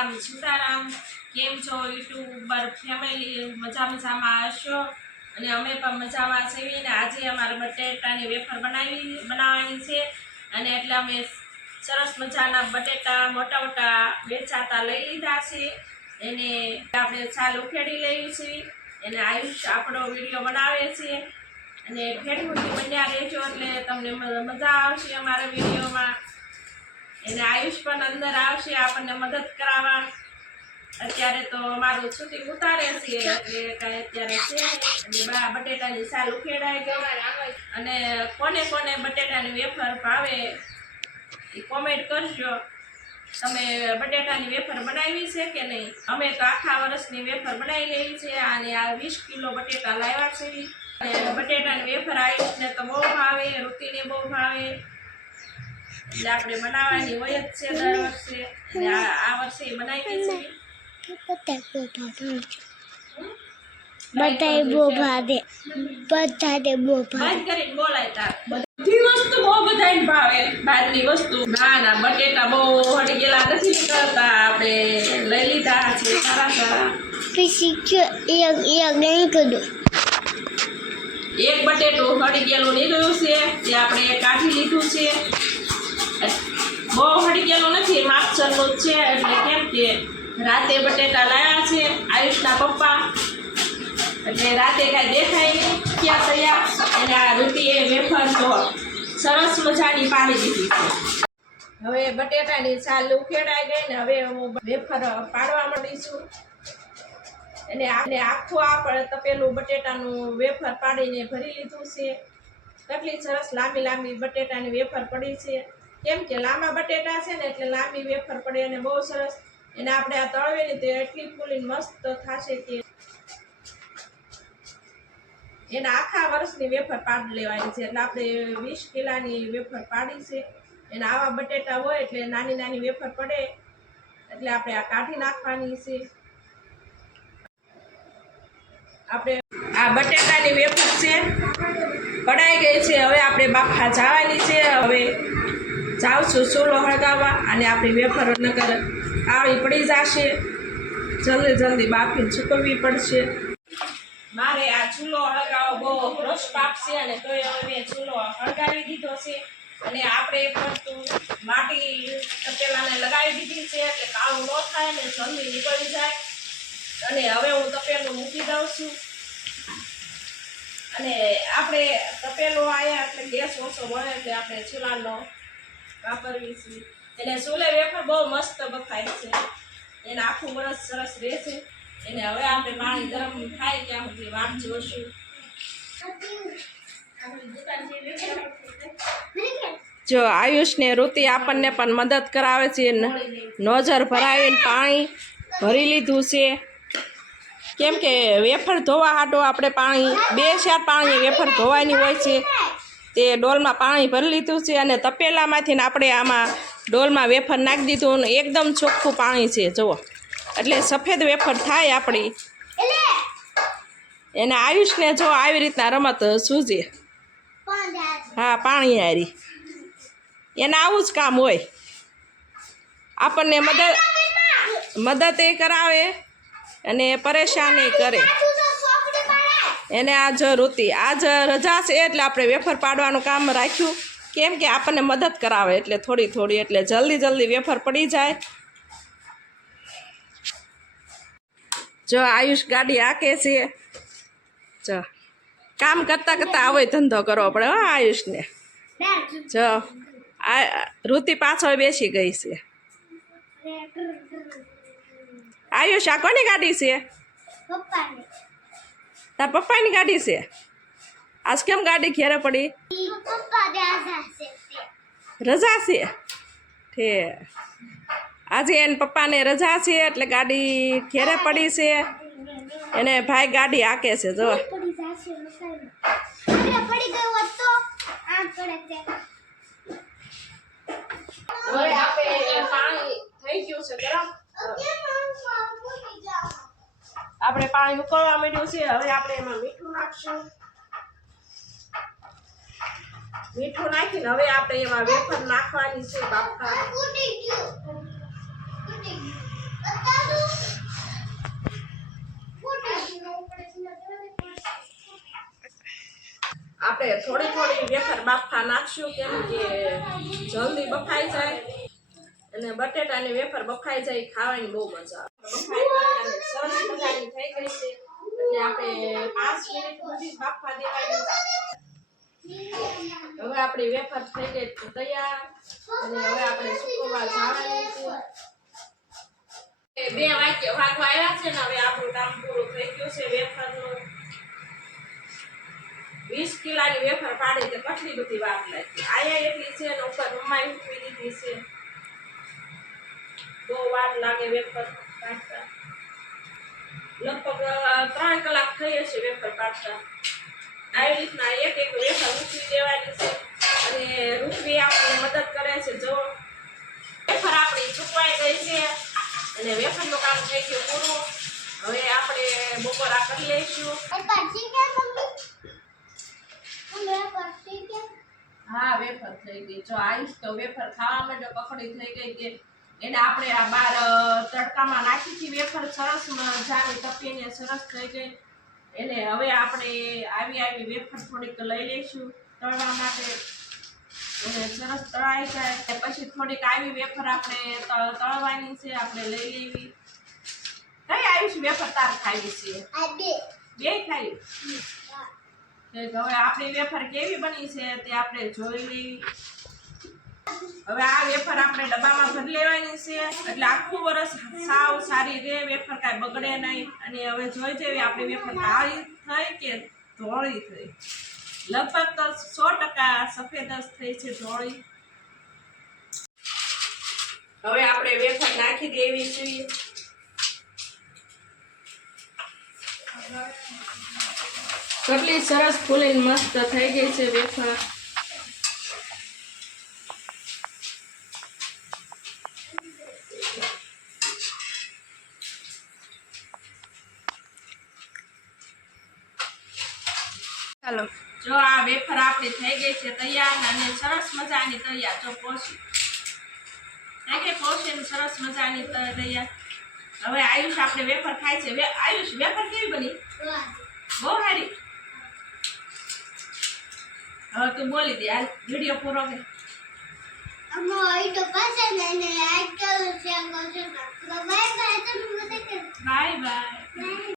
રામ સીતારામ। કેમ છો YouTuber family? મજામાં હશો અને અમે પણ મજામાં છીએ ને આજે અમારે બટેટાની વેફર બનાવવાની છે અને એટલે અમે સરસ મજાના બટેટા મોટા મોટા વેચાતા લઈ લીધા છે એને આપણે છાલ ઉખેડી લેવી છે અને આયુષ આપણો વિડીયો બનાવે છે અને ફેરફૂટી બન્યા રહેજો એટલે તમને મજા આવશે અમારા વિડીયોમાં। એને આયુષ પણ અંદર આવશે આપણને મદદ કરાવવા। અત્યારે તો મારું છૂટી ઉતારે છે એટલે કાંઈ અત્યારે છે અને બટેટાની છાલ ઉખેડાઈ ગઈ અને કોને કોને બટેટાની વેફર ભાવે એ કોમેન્ટ કરજો। તમે બટેટાની વેફર બનાવી છે કે નહીં? અમે તો આખા વર્ષની વેફર બનાવી લેવી છે અને આ 20 કિલો બટેટા લાવ્યા છે અને બટેટાની વેફર આયુષને તો બહુ ભાવે, ઋતિને બહુ ભાવે એટલે આપણે બનાવવાની હોય જ છે દર વર્ષે અને આ વર્ષે બનાવી છે। બધાય બહુ ભાવે, બધાને બહુ ભાવે। બંધ કરીને બોલાય તાર બધી વસ્તુ બહુ બધાને ભાવે બહારની વસ્તુ। ના બટેટા બહુ હળી ગયેલા નથી નીકળતા, આપણે લઈ લીધા છે સારા। પછી એક નહીં કરું, એક બટેટું હળી ગયેલું નીકળ્યું છે તે આપણે કાઢી લીધું છે। બહુ હળી ગયેલું નથી, માપસરનું જ છે એટલે કેમ કે રાતે બટેટા લાવ્યા છે આયુષના પપ્પા એટલે રાતે કાંઈ દેખાય નહીં ક્યાં થયા અને આ ઋતિએ વેફર તો સરસ મજાની પાડી દીધી છે। હવે બટેટાની છાલ ઉખેડાઈ ગઈ ને હવે હું વેફર પાડવા માંડી છું અને આખું આપણે તપેલું બટેટાનું વેફર પાડીને ભરી લીધું છે। કેટલી સરસ લાંબી લાંબી બટેટાની વેફર પડી છે, કેમ કે લાંબા બટેટા છે ને એટલે લાંબી વેફર પડે અને બહુ સરસ એને આપણે આ તળવેલી તો એટલી ફૂલીને મસ્ત થશે કે એના આખા વર્ષની વેફર પાડી લેવાની છે। એટલે આપણે 20 કિલોની વેફર પાડી છે એને આવા બટેટા હોય એટલે નાની નાની વેફર પડે એટલે આપણે આ કાઢી નાખવાની છે। આપણે આ બટેટાની વેફર છે કઢાઈ ગઈ છે, હવે આપણે બાફા જવાની છે। હવે જાઉં છું ચૂલો હળગાવવા અને આપણી વેફર નકર કાળી પડી જશે, જલ્દી જલ્દી બાફીને સૂકવવી પડશે। મારે આ ચૂલો હળગાવો બહુ રસ પાકશે અને તોય હવે મેં ચૂલો હળગાવી દીધો છે અને આપણે પડતું માટી તપેલાને લગાવી દીધી છે એટલે કાળું ન થાય ને જલ્દી નીકળી જાય। અને હવે હું તપેલું મૂકી દઉં છું અને આપણે તપેલું આવ્યા એટલે ગેસ ઓછો મળે એટલે આપણે ચૂલાનો વાપરવી છે। એને ચૂલે વેફર બહુ મસ્ત બફાય છે, એને આખું વરસ સરસ રહેશે। એને હવે આપણે પાણી ગરમ થાય ત્યાં સુધી વાટ જોશું। જો આયુષ ને ઋતિ આપણને પણ મદદ કરાવે છે, નોઝર ભરાવીને પાણી ભરી લીધું છે કેમ કે વેફર ધોવા હાટું આપણે પાણી 2-4 પાણી વેફર ધોવાની હોય છે તે ડોલમાં પાણી ભરી લીધું છે અને તપેલામાંથી આપણે આમાં ડોલમાં વેફર નાખી દીધું અને એકદમ ચોખ્ખું પાણી છે જુઓ એટલે સફેદ વેફર થાય આપણી। એને આયુષને જો આવી રીતના રમત સૂઝે, હા પાણી હારી એને આવું જ કામ હોય, આપણને મદદ એ કરાવે અને પરેશાન એ કરે। એને આજ ઋતિ આજ રજા છે એટલે આપણે વેફર પાડવાનું કામ રાખ્યું કેમ કે આપણને મદદ કરાવે એટલે થોડી થોડી એટલે જલ્દી વેફર પડી જાય। જો આયુષ ગાડી હાકે છે, જો કામ કરતાં કરતાં આવો ધંધો કરવો પડે હો આયુષને। જો આ ઋતિ પાછળ બેસી ગઈ છે। આયુષ આ કોની ગાડી છે? તાર પપ્પાની ગાડી છે? આજ કેમ ગાડી ઘેરે પડી? રજા છે ઠે આજે એને પપ્પાને રજા છે એટલે ગાડી ઘેરે પડી છે એને ભાઈ ગાડી હાકે છે જો। હવે આપણે પાણી થઈ ગયું છે ગરમ, આપણે પાણી ઉકળવા માંડ્યું છે। હવે આપણે એમાં મીઠું નાખશું, મીઠું નાખીને હવે આપણે એમાં વેફર નાખવાની છે બાફા। આપણે થોડી થોડી વેફર બાફા નાખશું કેમ કે જલ્દી બફાઈ જાય અને બટેટાની વેફર બફાઈ જાય ખાવાની બહુ મજા આવે. બફાઈ ગઈ અને સરસ મજાની થઈ ગઈ છે એટલે આપણે 5 મિનિટ સુધી બાફવા દેવાની. હવે આપણી વેફર થઈ ગઈ તૈયાર અને હવે આપણે સુકવવા જવાની છે. 2 વાગવા આવ્યા છે ને હવે આપણું કામ પૂરું થઈ ગયું છે. વેફરનું 20 કિલોની વેફર પાડે તો કેટલી બધી વાર લાગી. આયા એટલી છે ને ઉપર મમ્માએ ઉઠવી દીધી છે. બહુ વાર લાગે વેફર પાડતા. લગભગ 3 કલાક થઈ હશે વેફર પાડતા. આવી રીતના એક એક વેફર ઉઠવી દેવાની છે અને રૂખવી આપણને મદદ કરે છે. જો વેફર આપણી સુકવાઈ ગઈ છે અને વેફરનું કામ થઈ ગયું પૂરું. હવે આપણે બપોરા કરી લઈશું. હા વેફર થઈ ગઈ. જો આવીશ તો વેફર ખાવા માટે કકડી થઈ ગઈ કે એને આપણે આ બાર તડકામાં નાખી હતી વેફર સરસ મજાની તપીને સરસ થઈ ગઈ. એને હવે આપણે આવી વેફર થોડીક લઈ લઈશું તળવા માટે. અને સરસ તળાઈ જાય પછી થોડીક આવી વેફર આપણે તળવાની છે. આપણે લઈ લેવી. કઈ આવીશ વેફર તાર ખાવી છે? બે ખાવી. હવે આપણી વેફર કેવી બની છે તે આપણે જોઈ લેવી. હવે આ વેફર આપણે ડબ્બામાં ભરી લેવાની છે એટલે આખું વર્ષ સાવ સારી રહે. વેફર કાંઈ બગડે નહીં. અને હવે જોઈ જેવી આપણી વેફર કાળી થઈ કે ધોળી થઈ. લગભગ તો 100% સફેદ જ થઈ છે, ધોળી. હવે આપણે વેફર નાખી દેવી જોઈએ. કેટલી સરસ ફૂલીને મસ્ત થઈ ગઈ છે વેફર. ચાલો જો આ વેફર આપણી થઈ ગઈ છે તૈયાર અને સરસ મજાની તૈયાર. જો પોસી થઈ ગઈ, પોસીને સરસ મજાની તૈયાર. હવે આયુષ આપણે વેફર ખાય છે. આયુષ વેફર કેવી બની? બહુ સારી. હવે તું બોલી દે. આ વિડીયો પૂરો કર. Bye bye.